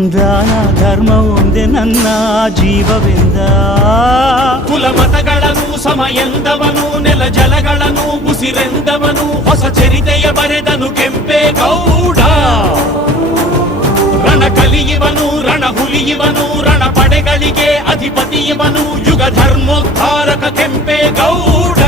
ದಾನ ಧರ್ಮ ಒಂದೇ ನನ್ನ ಜೀವವೆಂದ. ಕುಲ ಮತಗಳನ್ನು ಸಮ ಎಂದವನು, ನೆಲ ಜಲಗಳನ್ನು ಉಸಿರೆಂದವನು, ಹೊಸ ಚರಿತೆಯ ಬರೆದನು ಕೆಂಪೇಗೌಡ. ರಣ ಕಲಿಯುವನು, ರಣ ಹುಲಿಯುವನು, ರಣ ಪಡೆಗಳಿಗೆ ಅಧಿಪತಿಯವನು, ಯುಗ ಧರ್ಮೋದ್ಧಾರಕ ಕೆಂಪೇಗೌಡ.